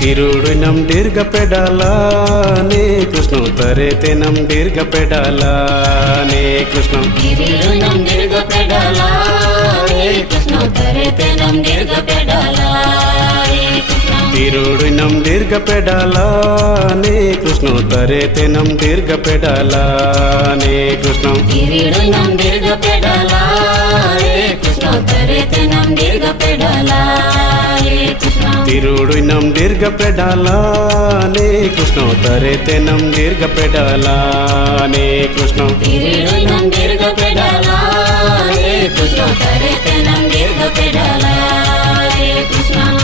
తిరుడునం దీర్ఘ పెడాలనే కృష్ణం తరేతేనం దీర్ఘ పెడాలనే కృష్ణం తిరుడునం దీర్ఘ పెడాలనే కృష్ణం తరేతేనం దీర్ఘ పెడాలనే కృష్ణం తిరుడునం దీర్ఘ పెడాలనే కృష్ణం తరేతేనం దీర్ఘ పెడాలనే కృష్ణం తిరుడునం దీర్ఘ పెడాలనే కృష్ణం తరేతేనం దీర్ఘ పెడాలనే కృష్ణం తిరుడునం దీర్ఘ పెడాలనే కృష్ణం తరేతేనం దీర్ఘ పెడాలనే కృష్ణం తిరుడునం దీర్ఘ పెడాలనే కృష్ణం తరేతేనం దీర్ఘ పెడాలనే కృష్ణం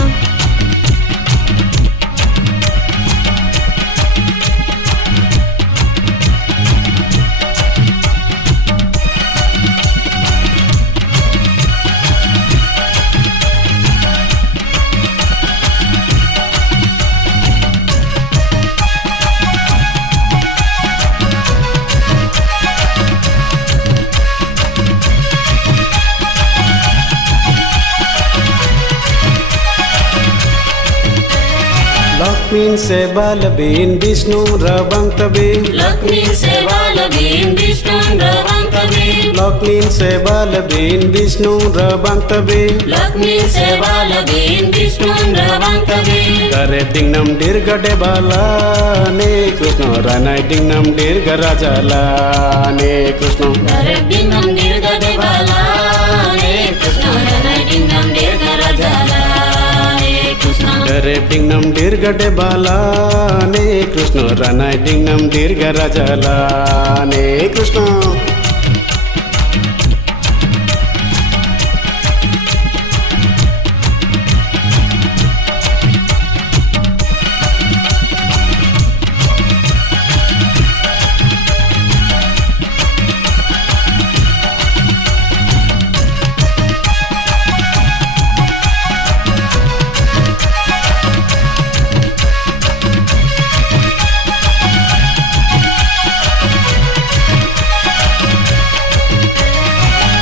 लक्ष्मीन से बालबीन विष्णु रवं तबीन लक्ष्मीन से बालबीन विष्णु रवं तबीन लक्ष्मीन से बालबीन विष्णु रवं तबीन लक्ष्मीन से बालबीन विष्णु रवं तबीन करे दिंगनम दीर्घ डेबालाने कृष्ण रानाय दिंगनम दीर्घ राजालाने कृष्ण दरबिंगम दीर्घ देवालाने कृष्ण रनडिंगम दीर्घ राजालाने कृष्ण करे दिंगनम दीर्घ डेबालाने कृष्ण रानाय दिंगनम दीर्घ राजालाने Krishna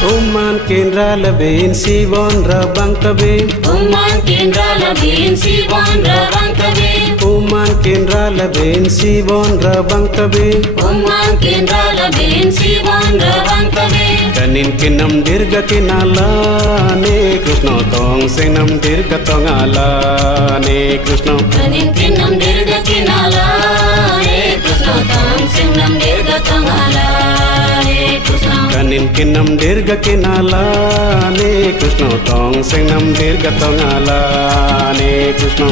Uman kinral bin sibon rabang tabi उम्मान केंद्राल बीन सीवन रवं तबीन Uman kinral bin sibon rabang tabi उम्मान केंद्राल बीन सीवन रवं तबीन Kanin kinam dirga kinala ne Krishna tong sinam dirga tongala ne Krishna कनिंकिन्नम दीर्घ किनाला हे कृष्ण तां सिंहम दीर्घ तंगाला हे Krishna Kanin kinam dirga kinala ne Krishna tong sinam dirga tongala ne Krishna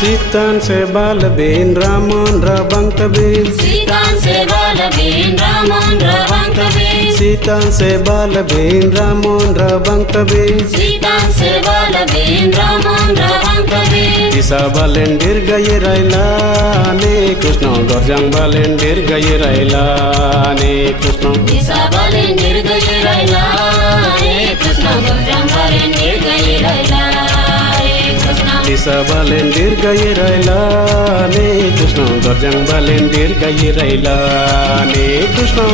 Sitan se balabin Ramon rabang tabi सीतान से बालबीन Raman रवं तबीन Sitan se balabin Ramon rabang tabi सीतान से बालबीन Raman रवं तबीन Isa balen dirga yiraila ne Krishna gorjang balen dirga yiraila ne Krishna दिशा बालेन दीर्घ यिराइला हे कृष्ण गुरजं बालेन दीर्घ यिराइला हे Krishna Isa balen dirga yiraila ne Krishna gorjang balen dirga yiraila ne Krishna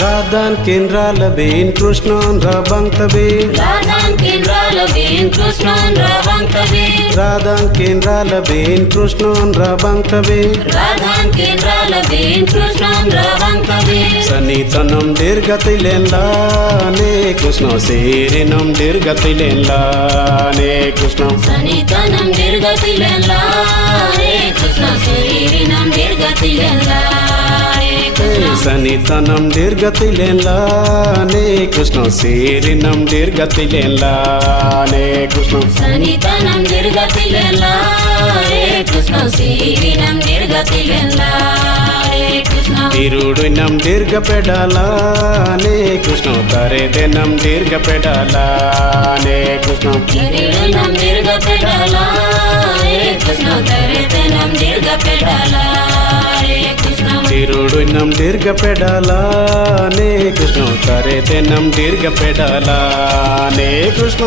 Radhan kinral bin Krishna rabang tabi राधान केंद्राल बीन कृष्ण रवं तबीन Radhan kinral bin Krishna rabang tabi राधान केंद्राल बीन कृष्ण रवं तबीन Sanitanam dirga tilenla ne Krishna sirinam dirga tilenla ne Krishna सनितनं दीर्घतिलेला हे कृष्ण शरीरिनं दीर्घतिलेला हे कृष्ण సనితనం దీర్ఘతిలేలానే కృష్ణ శీరినం దీర్ఘతిలేలానే కృష్ణ సనితనం నిర్గతిలెల్లా హరే కృష్ణ శ్రీరినం నిర్గతిలెల్లా హరే కృష్ణ తిరుడునం దీర్ఘపెడాలానే కృష్ణ తరేదెనం దీర్ఘపెడాలానే కృష్ణ శరీరం నిర్గపెడాలా హరే కృష్ణ తరేతనం నిర్గపెడాలా హరే కృష్ణ తిరుడునం దీర్ఘపెడాలానే కృష్ణ తరేదెనం దీర్ఘపెడాలానే కృష్ణ